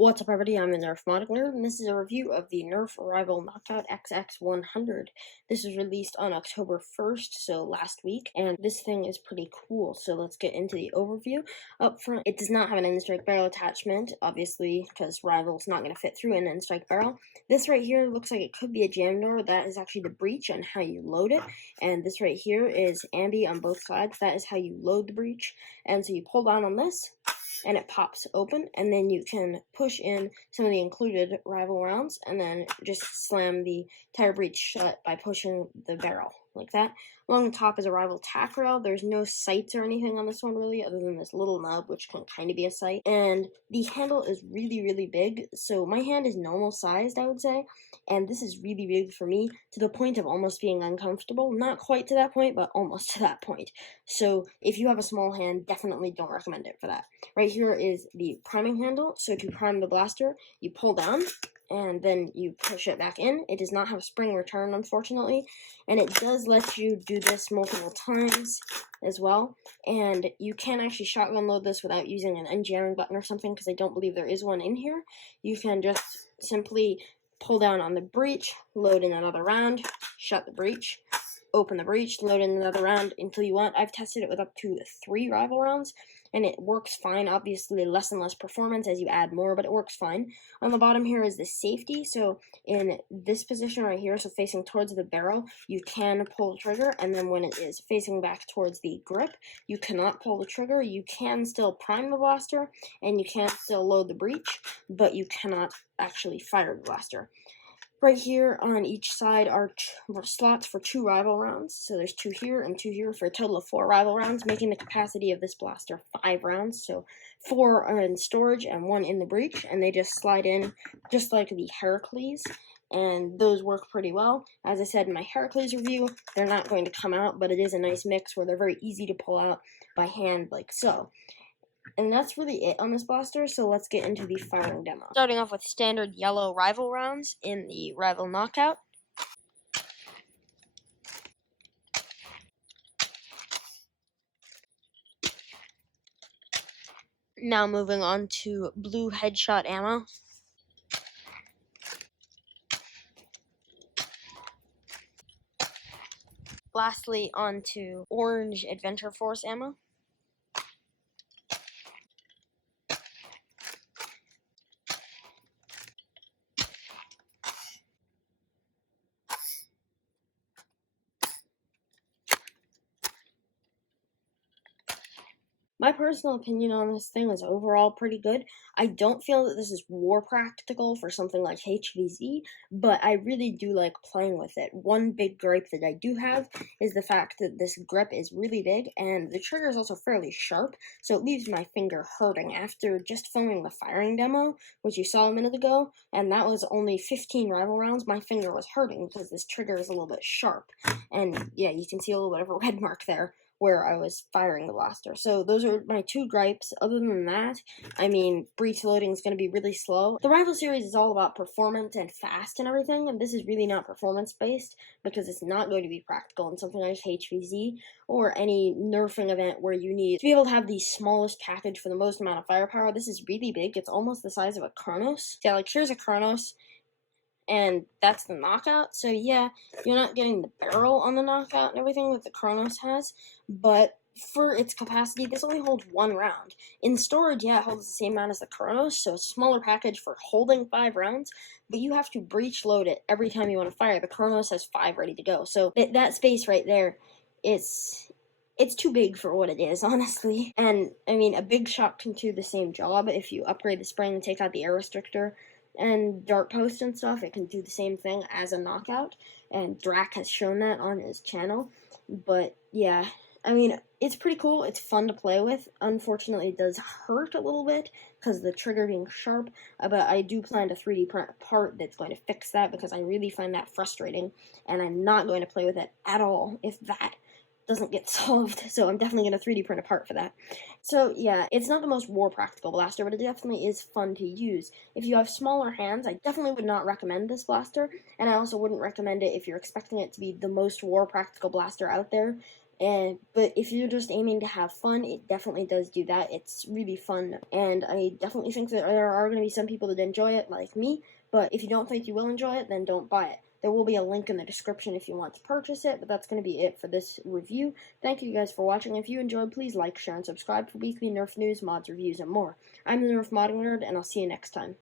What's up, everybody? I'm the Nerf Moddingnerd, and this is a review of the Nerf Rival Knockout XX100. This was released on October 1st, so last week, and this thing is pretty cool, so let's get into the overview. Up front, it does not have an end-strike barrel attachment, obviously, because Rival's not going to fit through an end-strike barrel. This right here looks like it could be a jam door. That is actually the breech and how you load it, and this right here is ambi on both sides. That is how you load the breech, and so you pull down on this, and it pops open, and then you can push in some of the included Rival rounds and then just slam the tire breech shut by pushing the barrel like that. Along the top is a Rival tack rail. There's no sights or anything on this one really, other than this little nub, which can kind of be a sight. And the handle is really big, so my hand is normal sized, I would say, and this is really big for me, to the point of almost being uncomfortable. Not quite to that point, but almost to that point. So if you have a small hand, definitely don't recommend it for that. Right here is the priming handle. So to prime the blaster, you pull down and then you push it back in. It does not have a spring return, unfortunately, and it does let you do this multiple times as well. And you can actually shotgun load this without using an unjamming button or something, because I don't believe there is one in here. You can just simply pull down on the breech, load in another round, shut the breech, open the breech, load in another round until you want. I've tested it with up to 3 Rival rounds, and it works fine. Obviously, less and less performance as you add more, but it works fine. On the bottom here is the safety. So in this position right here, so facing towards the barrel, you can pull the trigger, and then when it is facing back towards the grip, you cannot pull the trigger. You can still prime the blaster, and you can still load the breech, but you cannot actually fire the blaster. Right here on each side are slots for 2 Rival rounds. So there's 2 here and 2 here for a total of 4 Rival rounds, making the capacity of this blaster 5 rounds. So 4 are in storage and 1 in the breech, and they just slide in just like the Heracles, and those work pretty well. As I said in my Heracles review, they're not going to come out, but it is a nice mix where they're very easy to pull out by hand like so. And that's really it on this blaster, so let's get into the firing demo. Starting off with standard yellow Rival rounds in the Rival Knockout. Now moving on to blue headshot ammo. Lastly, on to orange Adventure Force ammo. My personal opinion on this thing is overall pretty good. I don't feel that this is war practical for something like HVZ, but I really do like playing with it. One big gripe that I do have is the fact that this grip is really big, and the trigger is also fairly sharp, so it leaves my finger hurting. After just filming the firing demo, which you saw a minute ago, and that was only 15 Rival rounds, my finger was hurting because this trigger is a little bit sharp. And yeah, you can see a little bit of a red mark there where I was firing the blaster. So those are my 2 gripes. Other than that, I mean, breech loading is going to be really slow. The Rival series is all about performance and fast and everything, and this is really not performance-based because it's not going to be practical in something like HVZ or any nerfing event where you need to be able to have the smallest package for the most amount of firepower. This is really big. It's almost the size of a Kronos. Yeah, like here's a Kronos, and that's the Knockout. So yeah, you're not getting the barrel on the Knockout and everything that the Kronos has, but for its capacity, this only holds 1 round. In storage, yeah, it holds the same amount as the Kronos, so a smaller package for holding 5 rounds, but you have to breech load it every time you want to fire. The Kronos has 5 ready to go, so that space right there, it's too big for what it is, honestly. And, I mean, a big shot can do the same job if you upgrade the spring and take out the air restrictor and dart post and stuff. It can do the same thing as a Knockout, and Drac has shown that on his channel. But yeah, I mean, it's pretty cool. It's fun to play with. Unfortunately, it does hurt a little bit because of the trigger being sharp, but I do plan to 3D print a part that's going to fix that, because I really find that frustrating, and I'm not going to play with it at all if that doesn't get solved, so I'm definitely going to 3D print a part for that. So yeah, it's not the most war practical blaster, but it definitely is fun to use. If you have smaller hands, I definitely would not recommend this blaster, and I also wouldn't recommend it if you're expecting it to be the most war practical blaster out there. But if you're just aiming to have fun, it definitely does do that. It's really fun, and I definitely think that there are going to be some people that enjoy it, like me. But if you don't think you will enjoy it, then don't buy it. There will be a link in the description if you want to purchase it, but that's going to be it for this review. Thank you guys for watching. If you enjoyed, please like, share, and subscribe for weekly Nerf news, mods, reviews, and more. I'm the Nerf Modding Nerd, and I'll see you next time.